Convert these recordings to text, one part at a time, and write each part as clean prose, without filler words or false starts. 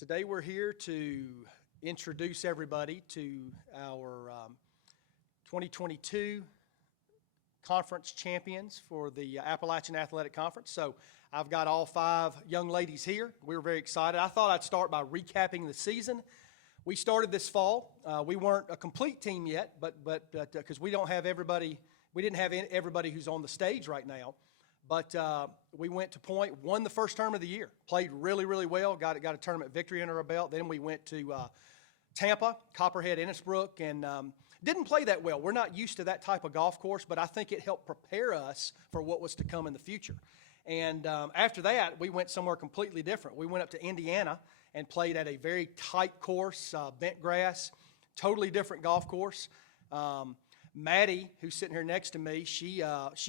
Today we're here to introduce everybody to our 2022 conference champions for the Appalachian Athletic Conference. So I've got all 5 young ladies here. We're very excited. I thought I'd start by recapping the season. We started this fall. We weren't a complete team yet, but because we don't have everybody, we didn't have everybody who's on the stage right now. But we went to Point, won the first tournament of the year, played really, really well, got a tournament victory under our belt. Then we went to Tampa, Copperhead, Innisbrook, and didn't play that well. We're not used to that type of golf course, but I think it helped prepare us for what was to come in the future. And after that, we went somewhere completely different. We went up to Indiana and played at a very tight course, bent grass, totally different golf course. Maddie, who's sitting here next to me, she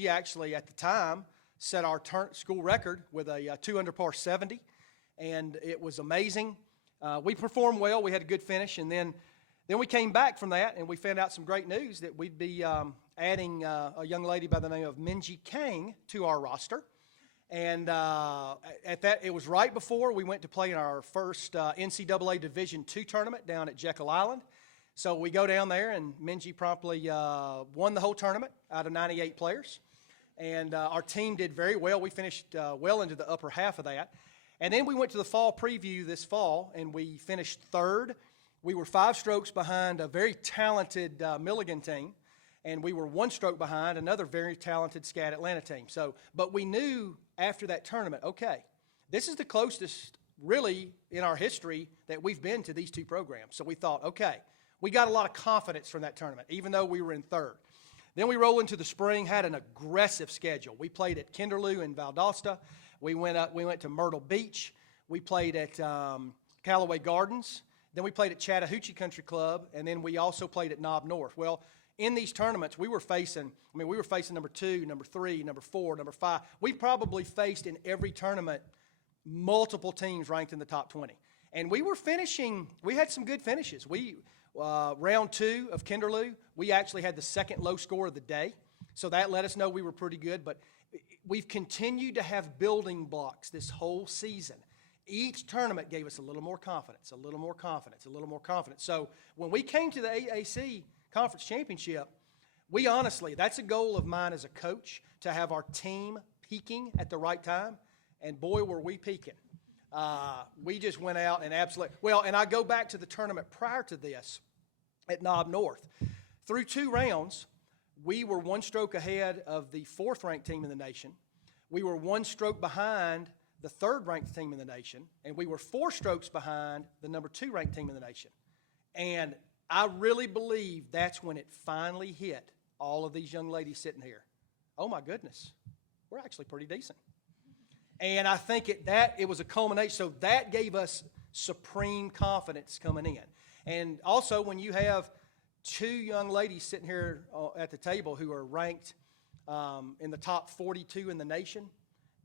actually at the time set our school record with a 2-under par 70, and it was amazing. We performed well. We had a good finish, and then we came back from that, and we found out some great news that we'd be adding a young lady by the name of Minji Kang to our roster. And at that, it was right before we went to play in our first NCAA Division II tournament down at Jekyll Island. So we go down there, and Minji promptly won the whole tournament out of 98 players. And our team did very well. We finished well into the upper half of that. And then we went to the fall preview this fall, and we finished third. We were 5 strokes behind a very talented Milligan team, and we were 1 stroke behind another very talented SCAD Atlanta team. But we knew after that tournament, okay, this is the closest really in our history that we've been to these 2 programs. So we thought, okay, we got a lot of confidence from that tournament, even though we were in third. Then we rolled into the spring, had an aggressive schedule. We played at Kinderloo in Valdosta. We went to Myrtle Beach. We played at Callaway Gardens. Then we played at Chattahoochee Country Club, and then we also played at Knob North. Well, in these tournaments, we were facing number 2, number 3, number 4, number 5. We probably faced in every tournament multiple teams ranked in the top 20. And we were finishing, we had some good finishes. Round 2 of Kinderloo, we actually had the second low score of the day. So that let us know we were pretty good. But we've continued to have building blocks this whole season. Each tournament gave us a little more confidence, a little more confidence, a little more confidence. So when we came to the AAC Conference Championship, we honestly, that's a goal of mine as a coach, to have our team peaking at the right time. And boy, were we peaking. We just went out and absolutely, well, and I go back to the tournament prior to this at Knob North. Through 2 rounds, we were 1 stroke ahead of the 4th-ranked team in the nation. We were 1 stroke behind the 3rd-ranked team in the nation, and we were 4 strokes behind the number 2-ranked team in the nation. And I really believe that's when it finally hit all of these young ladies sitting here. Oh, my goodness, we're actually pretty decent. And I think it was a culmination. So that gave us supreme confidence coming in. And also, when you have 2 young ladies sitting here at the table who are ranked in the top 42 in the nation,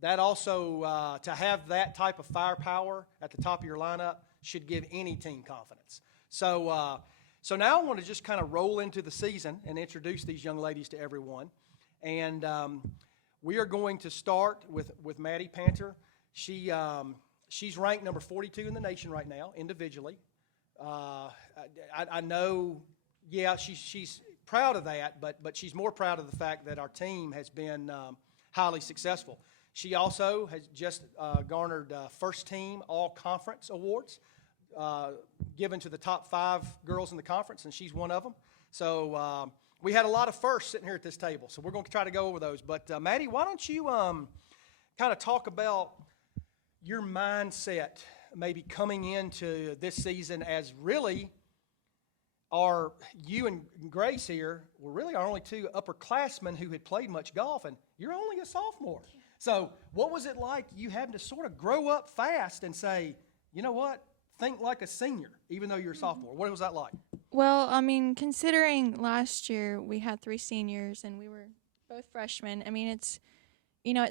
that also, to have that type of firepower at the top of your lineup should give any team confidence. So now I want to just kind of roll into the season and introduce these young ladies to everyone. And we are going to start with Maddie Panter. She's ranked number 42 in the nation right now, individually. I know, yeah, she's proud of that, but she's more proud of the fact that our team has been highly successful. She also has just garnered first team all-conference awards given to the top 5 girls in the conference, and she's one of them. So we had a lot of firsts sitting here at this table, so we're going to try to go over those. But, Maddie, why don't you kind of talk about your mindset maybe coming into this season, as really you and Grace here were really our only 2 upperclassmen who had played much golf, and you're only a sophomore. So what was it like, you having to sort of grow up fast and say, you know what, think like a senior, even though you're a sophomore? What was that like? Well, I mean, considering last year we had 3 seniors and we were both freshmen, I mean, it's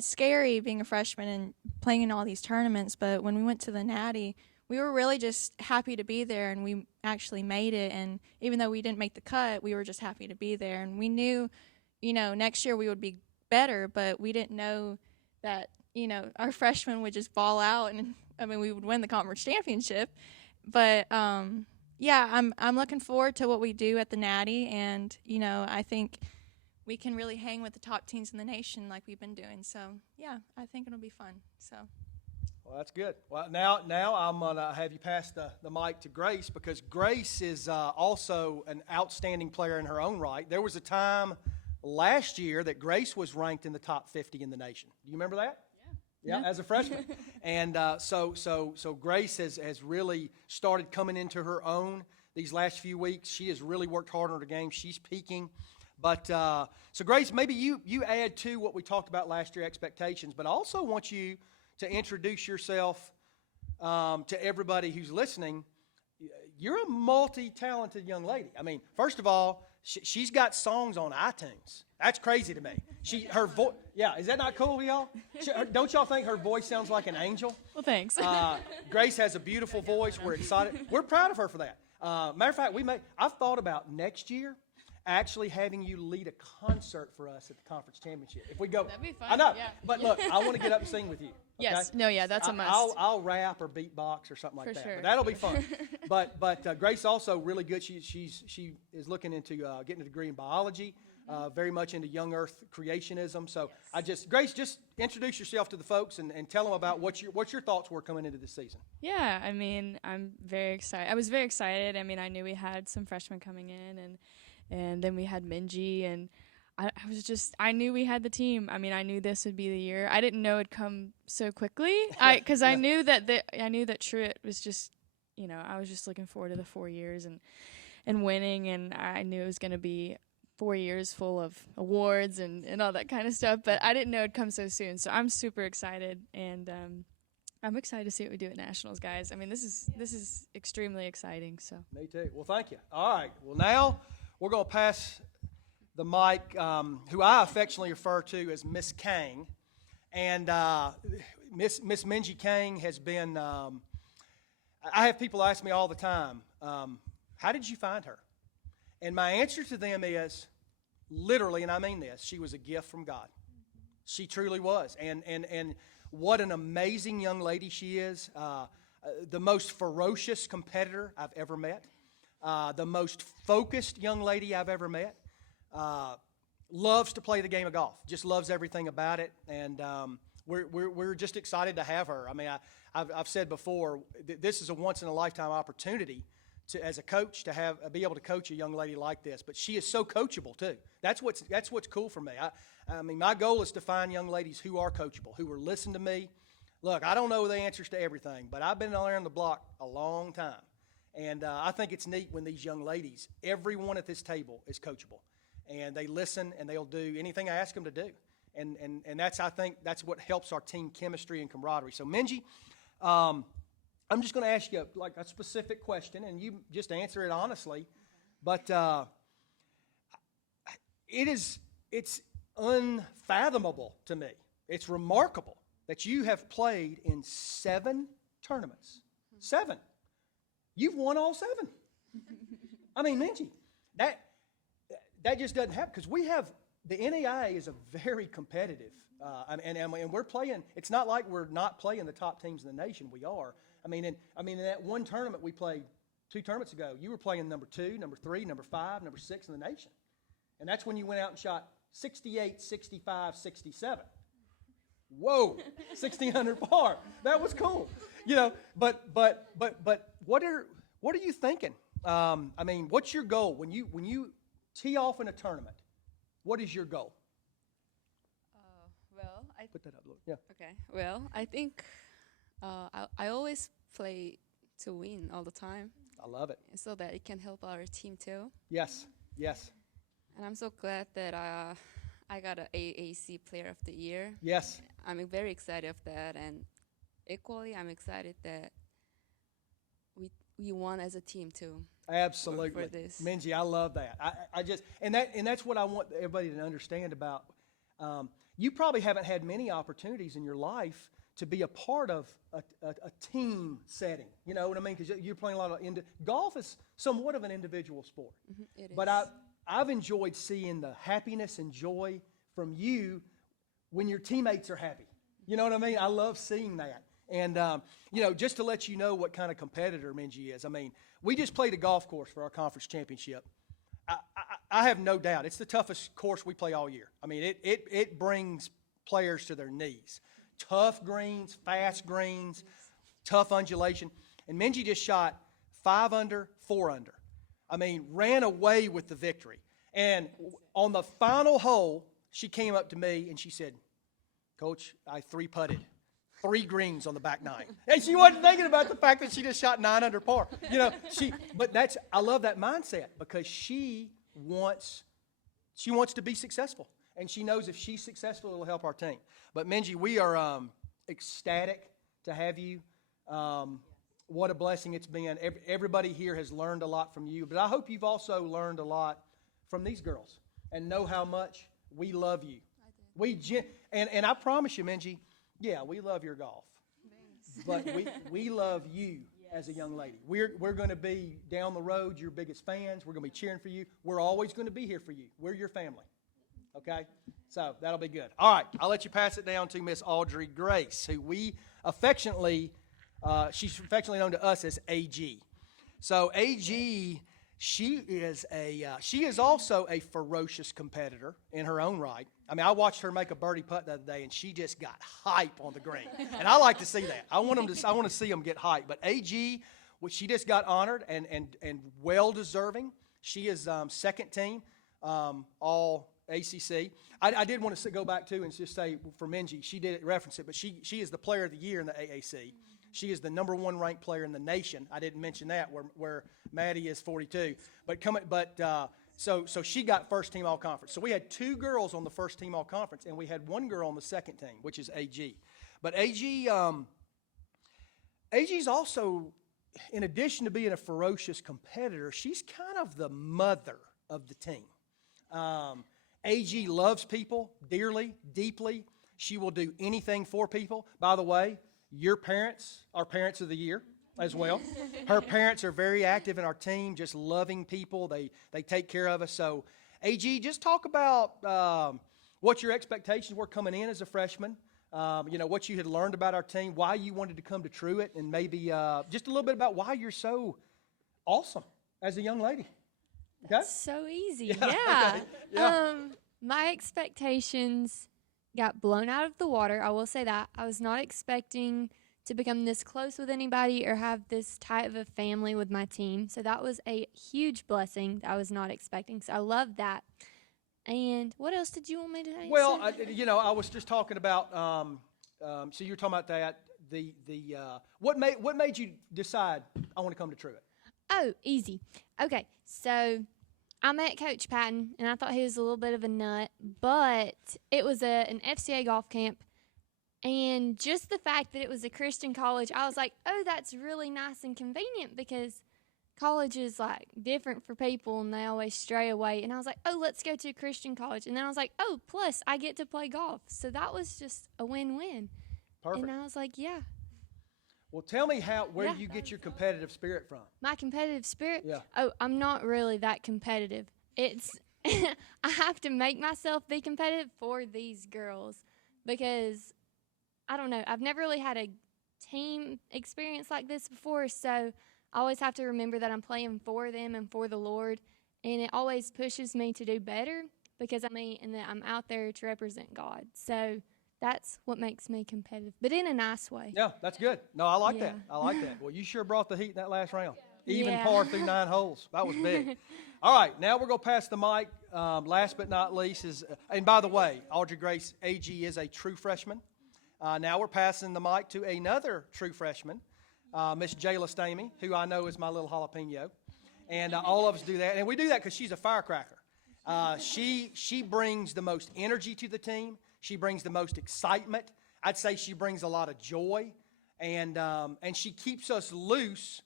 scary being a freshman and playing in all these tournaments, but when we went to the Natty, we were really just happy to be there, and we actually made it. And even though we didn't make the cut, we were just happy to be there. And we knew, next year we would be better, but we didn't know that, our freshmen would just ball out. And I mean, we would win the conference championship. But yeah, I'm looking forward to what we do at the Natty, and I think we can really hang with the top teams in the nation like we've been doing. So yeah, I think it'll be fun. So. Well, that's good. Well, now I'm going to have you pass the mic to Grace, because Grace is also an outstanding player in her own right. There was a time last year that Grace was ranked in the top 50 in the nation. Do you remember that? Yeah, as a freshman. And so Grace has really started coming into her own these last few weeks. She has really worked hard on her game. She's peaking. But so Grace, maybe you add to what we talked about last year, expectations, but I also want you to introduce yourself to everybody who's listening. You're a multi-talented young lady. I mean, first of all, she's got songs on iTunes. That's crazy to me. Her voice, yeah, is that not cool, y'all? Don't y'all think her voice sounds like an angel? Well, thanks. Grace has a beautiful voice. We're excited. We're proud of her for that. Matter of fact, I've thought about next year actually having you lead a concert for us at the conference championship. If we go, that'd be fun. I know, yeah. But look, I want to get up and sing with you. Okay? Yes. No. Yeah. That's a must. I'll rap or beatbox or something like For that. sure. But that'll be fun. but Grace also really good. She is looking into getting a degree in biology. Very much into young Earth creationism. So yes. Grace, just introduce yourself to the folks and tell them about what your thoughts were coming into this season. Yeah, I mean, I'm very excited. I was very excited. I mean, I knew we had some freshmen coming in, and then we had Minji, and I knew we had the team. I mean, I knew this would be the year. I didn't know it'd come so quickly. Because I knew that Truett was just, I was just looking forward to the 4 years and winning, and I knew it was going to be 4 years full of awards and all that kind of stuff. But I didn't know it'd come so soon. So I'm super excited, and I'm excited to see what we do at Nationals, guys. I mean, this is extremely exciting. So. Me too. Well, thank you. All right. Well, now we're going to pass the mic, who I affectionately refer to as Miss Kang. And Miss Minji Kang has been, I have people ask me all the time, how did you find her? And my answer to them is, literally, and I mean this, she was a gift from God. She truly was. And what an amazing young lady she is. The most ferocious competitor I've ever met. The most focused young lady I've ever met. Loves to play the game of golf. Just loves everything about it. And we're just excited to have her. I mean, I've said before, this is a once-in-a-lifetime opportunity as a coach to be able to coach a young lady like this. But she is so coachable too. That's what's cool for me. I mean, my goal is to find young ladies who are coachable, who will listen to me. Look, I don't know the answers to everything, but I've been around the block a long time. And I think it's neat when these young ladies, everyone at this table is coachable. And they listen and they'll do anything I ask them to do. And I think that's what helps our team chemistry and camaraderie. So, Minji, I'm just going to ask you like a specific question, and you just answer it honestly. But it's unfathomable to me. It's remarkable that you have played in 7 tournaments. 7. You've won all 7. I mean, Minji, that just doesn't happen, because we have the NAIA is a very competitive, and we're playing. It's not like we're not playing the top teams in the nation. We are. I mean, in that one tournament we played 2 tournaments ago, you were playing number 2, number 3, number 5, number 6 in the nation, and that's when you went out and shot 68, 65, 67. Whoa, 1,600 par. That was cool, But what are you thinking? I mean, what's your goal when you tee off in a tournament? What is your goal? Well, I put that up a little. Yeah. Okay. Well, I think I always play to win all the time. I love it. So that it can help our team too. Yes. Yes. And I'm so glad that I got an AAC Player of the Year. Yes. I'm very excited of that, and equally I'm excited that we won as a team too. Absolutely. For this. Minji, I love that. I just that's what I want everybody to understand about. You probably haven't had many opportunities in your life to be a part of a team setting. You know what I mean? Because you're playing a lot of golf is somewhat of an individual sport. It is. But I've enjoyed seeing the happiness and joy from you when your teammates are happy. You know what I mean? I love seeing that. And, just to let you know what kind of competitor Minji is, I mean, we just played a golf course for our conference championship. I have no doubt it's the toughest course we play all year. I mean, it brings players to their knees. Tough greens, fast greens, tough undulation. And Minji just shot 5 under, 4 under. I mean, ran away with the victory. And on the final hole, she came up to me and she said, Coach, I 3-putted 3 greens on the back 9. And she wasn't thinking about the fact that she just shot 9 under par. But I love that mindset because she wants to be successful. And she knows if she's successful, it'll help our team. But Minji, we are ecstatic to have you. What a blessing it's been. Everybody here has learned a lot from you, but I hope you've also learned a lot from these girls and know how much we love you. And I promise you, Minji, yeah, we love your golf. Thanks. But we love you as a young lady. We're going to be down the road your biggest fans. We're going to be cheering for you. We're always going to be here for you. We're your family. Okay? So that'll be good. All right, I'll let you pass it down to Miss Audrey Grace, who she's affectionately known to us as AG. So AG, she is also a ferocious competitor in her own right. I mean, I watched her make a birdie putt the other day, and she just got hype on the green. And I like to see that. I want to see them get hype. But AG, she just got honored and well deserving. She is second team, all ACC. I did want to go back to and just say for Minji, she did reference it, but she is the player of the year in the AAC. She is the number 1 ranked player in the nation. I didn't mention that where Maddie is 42. So she got first team all conference. So we had 2 girls on the first team all conference, and we had 1 girl on the second team, which is AG. But AG's also, in addition to being a ferocious competitor, she's kind of the mother of the team. AG loves people dearly, deeply. She will do anything for people. By the way, your parents are parents of the year as well. Her parents are very active in our team, just loving people. They take care of us. So, AG, just talk about what your expectations were coming in as a freshman, what you had learned about our team, why you wanted to come to Truett, and maybe just a little bit about why you're so awesome as a young lady. Okay? That's so easy, yeah. Okay. Yeah. My expectations got blown out of the water, I will say that. I was not expecting to become this close with anybody or have this tight of a family with my team. So that was a huge blessing that I was not expecting. So I love that. And what else did you want me to say? Well, I was just talking about, so you were talking about that, what made you decide I want to come to Truett? Oh, easy. Okay, so I met Coach Patton, and I thought he was a little bit of a nut, but it was an FCA golf camp, and just the fact that it was a Christian college, I was like, oh, that's really nice and convenient because college is, like, different for people, and they always stray away, and I was like, oh, let's go to a Christian college, and then I was like, oh, plus I get to play golf, so that was just a win-win. Perfect. And I was like, yeah. Well, tell me where you get your competitive spirit from. My competitive spirit? Yeah. Oh, I'm not really that competitive. It's I have to make myself be competitive for these girls because, I don't know, I've never really had a team experience like this before, so I always have to remember that I'm playing for them and for the Lord, and it always pushes me to do better because and that I'm out there to represent God. So that's what makes me competitive, but in a nice way. Yeah, that's good. No, I like that. I like that. Well, you sure brought the heat in that last round. Even Yeah. par through 9 holes. That was big. All right, now we're going to pass the mic. Last but not least is, and by the way, Audrey Grace, AG, is a true freshman. Now we're passing the mic to another true freshman, Miss Jayla Stamey, who I know is my little jalapeno. And all of us do that. And we do that because she's a firecracker. She brings the most energy to the team. She brings the most excitement. I'd say she brings a lot of joy, and she keeps us loose,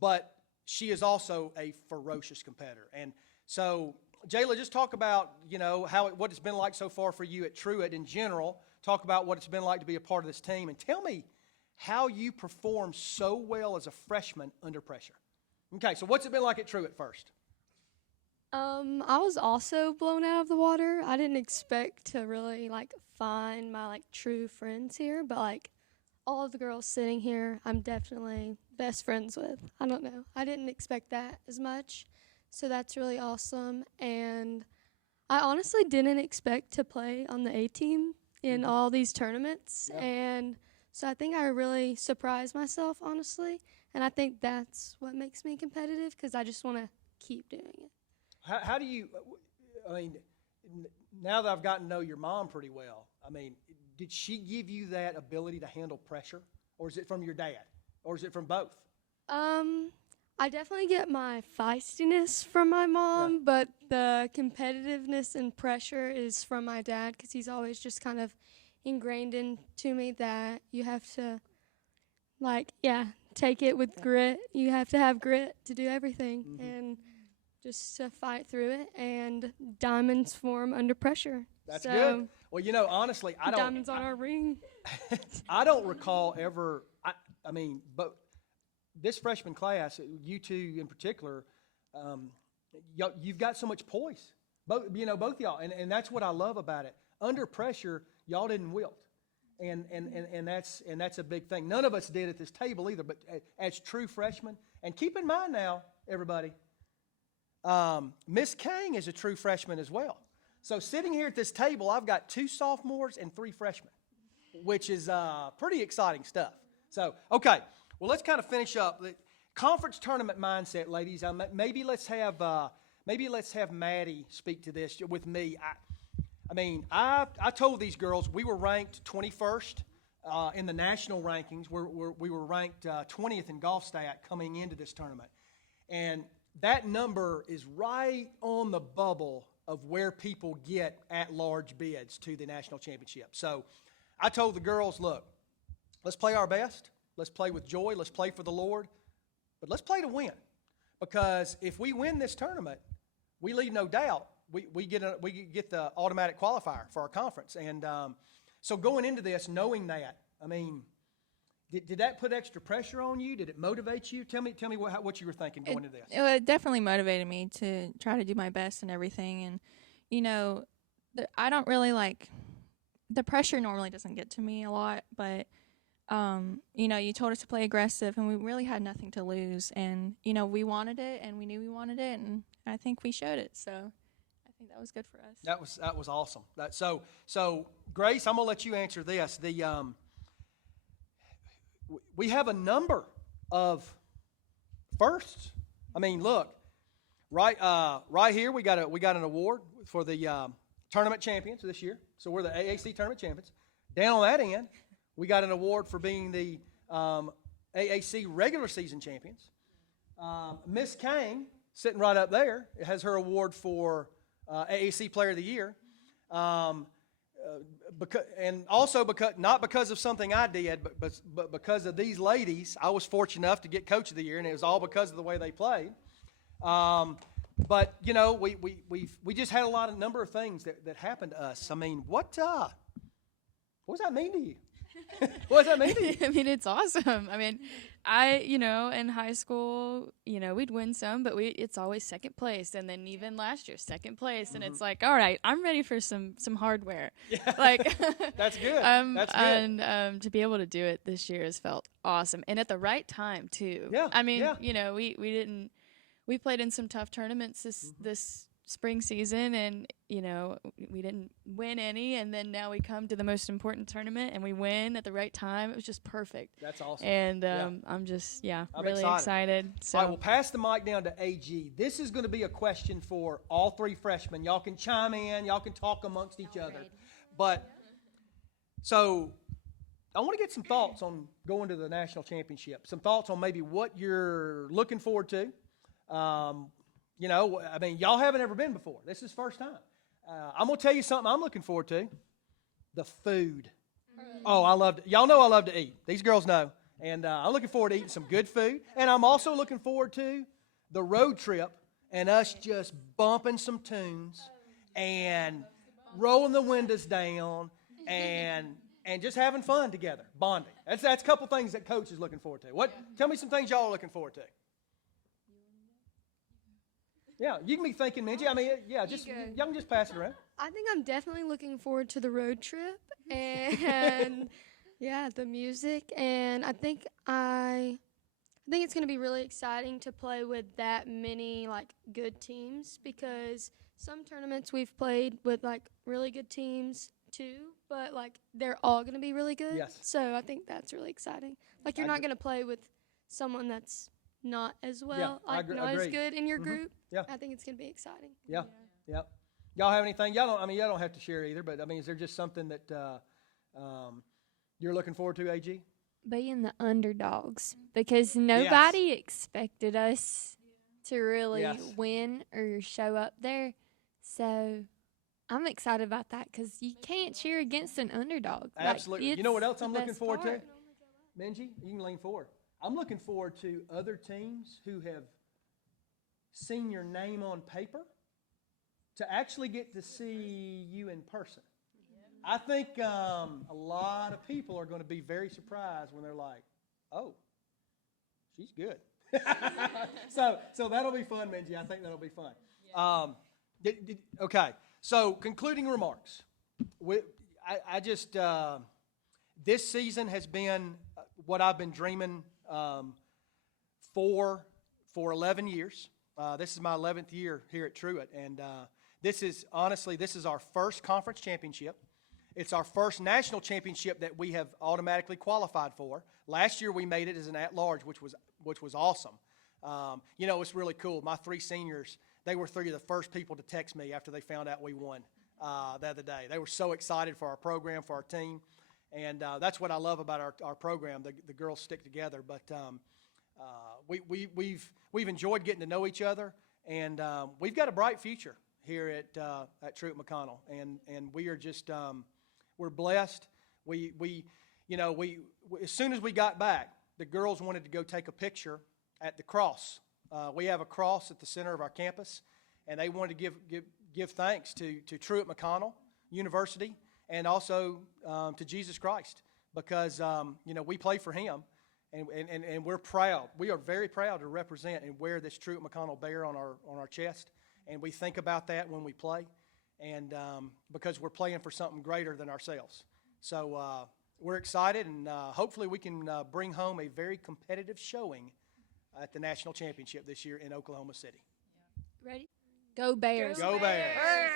but she is also a ferocious competitor. And so, Jayla, just talk about what it's been like so far for you at Truett in general. Talk about what it's been like to be a part of this team, and tell me how you performed so well as a freshman under pressure. Okay, so what's it been like at Truett first? I was also blown out of the water. I didn't expect to really find my true friends here, but all of the girls sitting here, I'm definitely best friends with. I don't know. I didn't expect that as much. So that's really awesome. And I honestly didn't expect to play on the A team in all these tournaments. Yeah. And so I think I really surprised myself, honestly. And I think that's what makes me competitive because I just want to keep doing it. How do you, I mean, now that I've gotten to know your mom pretty well, I mean, did she give you that ability to handle pressure? Or is it from your dad? Or is it from both? I definitely get my feistiness from my mom, but the competitiveness and pressure is from my dad because he's always just kind of ingrained into me that you have to, take it with grit. You have to have grit to do everything and just to fight through it. And diamonds form under pressure. That's so good. Well, you know, honestly, diamonds on our ring. I don't recall ever, but this freshman class, you two in particular, you've got so much poise. Both of y'all, and that's what I love about it. Under pressure, y'all didn't wilt, and that's a big thing. None of us did at this table either. But as true freshmen, and keep in mind now, everybody, Miss Kang is a true freshman as well. So sitting here at this table, I've got 2 sophomores and 3 freshmen, which is pretty exciting stuff. So okay. Well, let's kind of finish up the conference tournament mindset, ladies. Maybe let's have Maddie speak to this with me. I told these girls we were ranked 21st in the national rankings. We were ranked 20th in golf stat coming into this tournament, and that number is right on the bubble of where people get at-large bids to the national championship. So, I told the girls, look, let's play our best. Let's play with joy. Let's play for the Lord. But let's play to win. Because if we win this tournament, we leave no doubt. We get the automatic qualifier for our conference. And so going into this, knowing that, did that put extra pressure on you? Did it motivate you? Tell me what you were thinking going into this. It definitely motivated me to try to do my best and everything. And, I don't really the pressure normally doesn't get to me a lot, but you told us to play aggressive, and we really had nothing to lose. And, we wanted it, and we knew we wanted it, and I think we showed it. So I think that was good for us. That was awesome. So Grace, I'm going to let you answer this. We have a number of firsts. Look, right here we got an award for the tournament champions this year. So we're the AAC tournament champions. Down on that end, we got an award for being the AAC regular season champions. Miss Kang, sitting right up there, has her award for AAC Player of the Year. Not because of something I did, but because of these ladies, I was fortunate enough to get Coach of the Year, and it was all because of the way they played. But we just had a number of things that happened to us. What does that mean to you? What does that mean to you? It's awesome. In high school, we'd win some, but it's always second place. And then even last year, second place. And it's like, all right, I'm ready for some hardware. Yeah. That's good. That's good. And to be able to do it this year has felt awesome. And at the right time, too. Yeah. We played in some tough tournaments this spring season, and we didn't win any, and then now we come to the most important tournament and we win at the right time. It was just perfect. That's awesome. And I'm just I'm really excited. So all right, we'll pass the mic down to AG. This is going to be a question for all 3 freshmen. Y'all can chime in, y'all can talk amongst each other. But so I want to get some thoughts on going to the national championship, some thoughts on maybe what you're looking forward to. Y'all haven't ever been before. This is first time. I'm going to tell you something I'm looking forward to. The food. Oh, y'all know I love to eat. These girls know. And I'm looking forward to eating some good food. And I'm also looking forward to the road trip and us just bumping some tunes and rolling the windows down and just having fun together, bonding. That's a couple things that Coach is looking forward to. Tell me some things y'all are looking forward to. Yeah, you can be thinking, Minji. Y'all can just pass it around. I think I'm definitely looking forward to the road trip and Yeah, the music, and I think it's going to be really exciting to play with that many like good teams, because some tournaments we've played with like really good teams too, but like they're all going to be really good. Yes. So I think that's really exciting. Like you're I not agree. going to play with someone that's not as well, I like agree- not as agreed. good in your Mhm. group. Yeah. I think it's going to be exciting. Yeah. Yep. Y'all have anything? Y'all don't have to share either, but I mean, is there just something that you're looking forward to, AG? Being the underdogs, because nobody expected us to really Yes. win or show up there. So I'm excited about that, because you can't cheer against an underdog. Like, Absolutely. You know what it's else the I'm looking best forward part. to? Minji, you can lean forward. I'm looking forward to other teams who have seen your name on paper to actually get to see you in person. I think a lot of people are going to be very surprised when they're like, "Oh, she's good." so that'll be fun, Minji. I think that'll be fun. Okay. So concluding remarks. I just this season has been what I've been dreaming for 11 years. This is my 11th year here at Truett, and this is our first conference championship. It's our first national championship that we have automatically qualified for. Last year we made it as an at-large, which was awesome. It's really cool. My 3 seniors, they were 3 of the first people to text me after they found out we won the other day. They were so excited for our program, for our team, and that's what I love about our program. The girls stick together, but we've enjoyed getting to know each other, and we've got a bright future here at Truett McConnell, and we are just we're blessed. We as soon as we got back, the girls wanted to go take a picture at the cross. We have a cross at the center of our campus, and they wanted to give thanks to Truett McConnell University and also to Jesus Christ, because we play for Him, and we're proud. We are very proud to represent and wear this Truett McConnell bear on our chest, and we think about that when we play, and because we're playing for something greater than ourselves. So we're excited, and hopefully we can bring home a very competitive showing at the national championship this year in Oklahoma City. Ready? Go Bears. Go Bears!